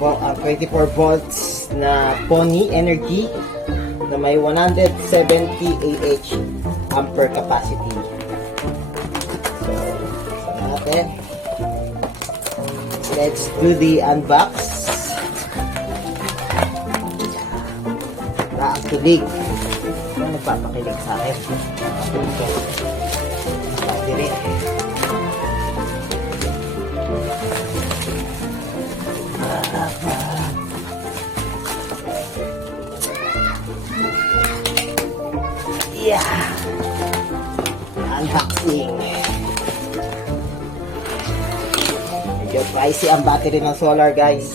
24 volts na Pony Energy na may 170 Ah ampere capacity. So, natin. Let's do the unbox. Nakakilig. Ano nagpapakilig sa akin? Nakakilig. Yeah! Unboxing. Medyo pricey ang battery ng solar, guys.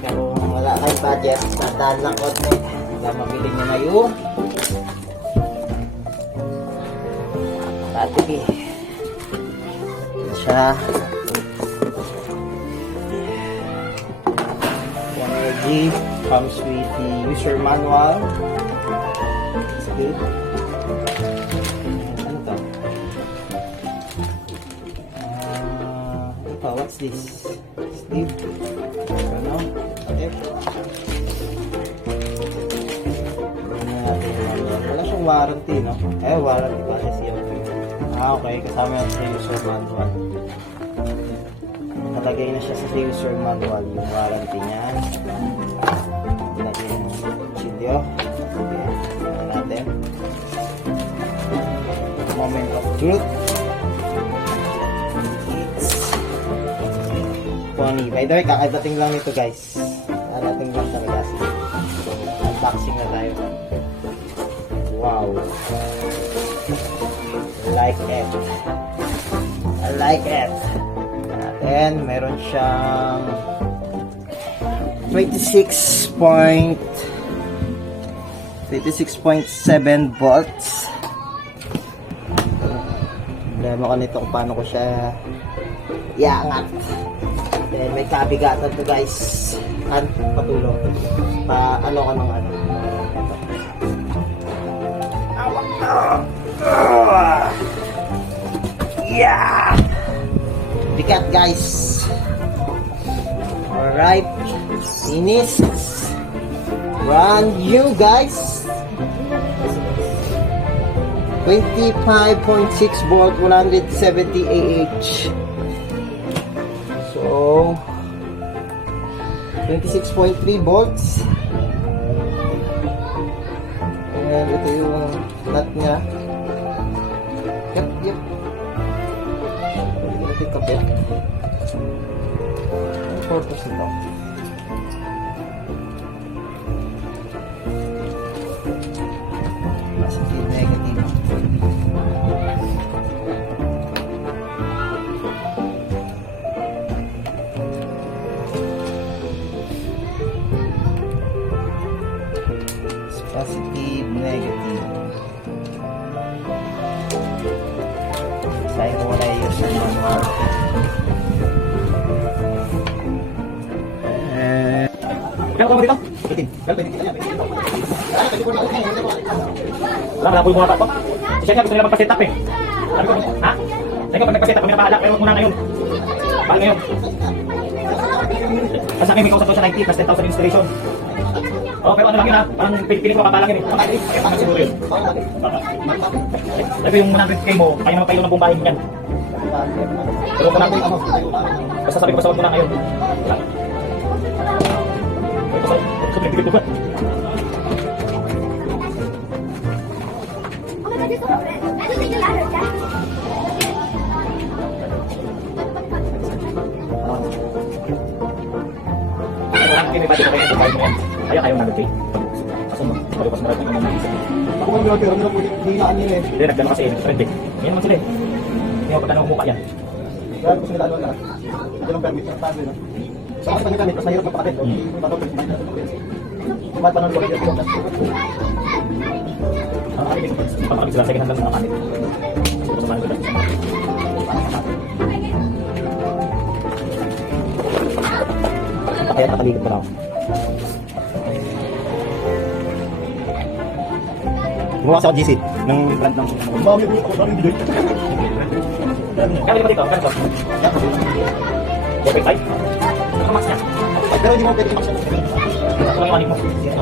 Pero wala kayong budget, tandaan lang konti. Wala mabili nyo na yung battery. Ito siya. Energy comes with the user manual. Sleep. Ano to? Ito, what's this? Sleep. Ano? Okay. Wala siyang warranty, no? Warranty pa siya. Okay. Kasama yan sa user manual. Nakalagay na siya sa user manual yung warranty niya. Nilagay yung video. Okay, natin. Moment of truth. It's Pony. By the way, kakadating lang nito, guys. Kakadating lang talaga. So, unboxing na tayo. Wow. I like it. I like it. And meron siyang 26.7 volts. Problema ko nito kung paano ko siya iangat. Then may kabigatan to, guys. Patulong. Ano ka ng ano. Yeah! Bigat, guys. Alright. Finished. Brand new, guys. 25.6 volt, 170 Ah. So, 26.3 volts. And ito yung nut niya. Yep. Kapit. Ang purpose nito. Positive, negative. Positive, negative. Saya mo na yung manual. Kaya ko dito? Itim. Wala po yung mga pa. Siya nga gusto nila magpa-set up eh. Sabi ko, ha? Sabi ko, pag nagpa-set up kami na bahala, pero muna ngayon. Bahala ngayon. Kasi akin may kausap ko siya 90 plus 10,000 installation. Oh, pero ano lang yun ha? Parang pilit ko kapalang yun eh. Ang siguro yun. Sabi yung 100k mo, kaya naman kayo ng buong bahay niyan. Pero kung natin, basta sabi ko basta wag muna ngayon. Kapit ko ba? Ayaw nag-take. Kasi malupas marami ang mga isip. Ako ang pero nila po hinaan nila eh. Hindi, nagdano kasi friend eh. Ngayon naman sila eh. Hindi ako pagkano mukha yan. Kaya gusto nila ano na. Hindi lang permit sa tabi na. Sa kasi kami mas mahirap magpakatid. Ba't paano nila yung ang akin pagkakabig sila second hand lang sa kapatid. So, sa paano nila. Kaya nakaligid pa na ako. Gumawa kasi ako GC ng brand ng Mami, ako dami bigay. Kaya ba dito? Kaya ito? Okay, type? Ano max niya? pero hindi mo pwede i-max yan. Ito yung anik mo. Ito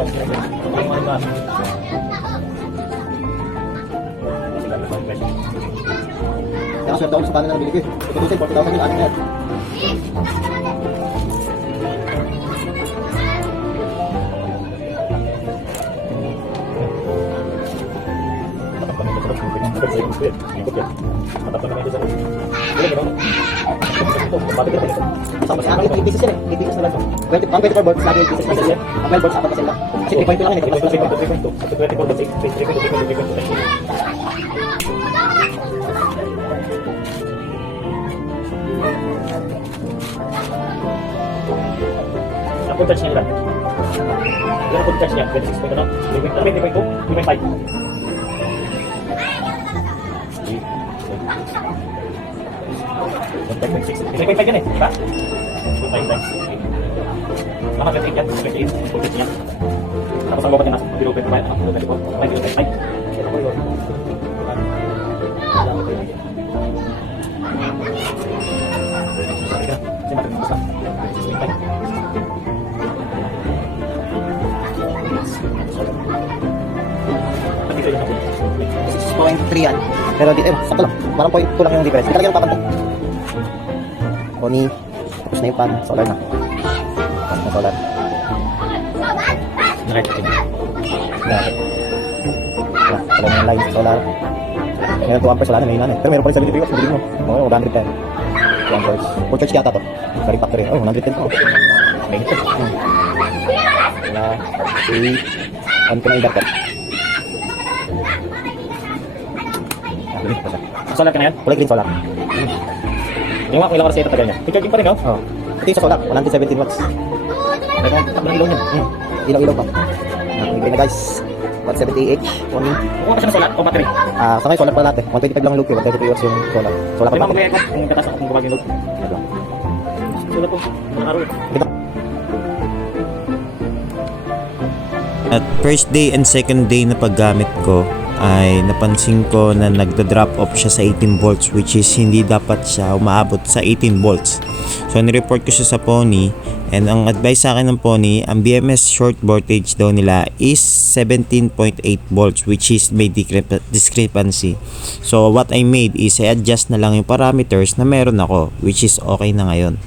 yung anik mo. Kaya swerte ako sa kanan na nabili ko eh. Ito doon 40,000 yung anak na yan. Tapos ano yung 8 pieces yan eh. 8 pieces na lang. 24 volts, lagi 8 pieces na yan. Ang 12 volts, 4% lang. Kasi 3.2 lang yun eh. Ang touch niya ilan? Ilan ang touch niya? 26 point ano? 3.2? 3.5? yan eh, di ba? 2.5 times. Mga 28 yan, 28, 28 yan. Tapos ang baba niya nasa 0.5, ano? 0.5. Sorry ka, kasi matagpusta. 6.3 yan. Pero dito, sakto lang. Parang 0.2 lang yung difference. Hindi talaga yung papantay. Oni, tapos na yung pan. Solar na. Tapos na solar. Nakita ko. Grabe. Wala yung line sa solar. Meron 2 amperes, wala na, may ilan eh. Pero meron pa rin 73 watts, mabiling mo. Oo, 110. 2 amperes. Full charge yata to. Sorry, factory. Oh, 110 to. May ito. Wala. On ko na yung dapot. Solar ka na yan? Kulay green solar. Yung mga ilang oras ito tagal niya. Ticharging pa rin, no? Oh. Ito yung sa solar, 117 watts. Ito, tatlong ilaw niyan. Ilaw-ilaw pa. Green na guys. 170H. Only. Kukuha pa siya ng solar o battery. Sa ngayon solar pa natin. 125 lang ang load ko. 132 watts yung solar. Solar Di pa ba natin. mag-record kung katas ako kung gumagin load? Solar po. Mga araw eh. At first day and second day na paggamit ko ay napansin ko na nagda-drop off siya sa 18 volts which is hindi dapat siya umaabot sa 18 volts. So nireport ko siya sa Pony and ang advice sa akin ng Pony, ang BMS short voltage daw nila is 17.8 volts which is may discrepancy. So what I made is I adjust na lang yung parameters na meron ako which is okay na ngayon.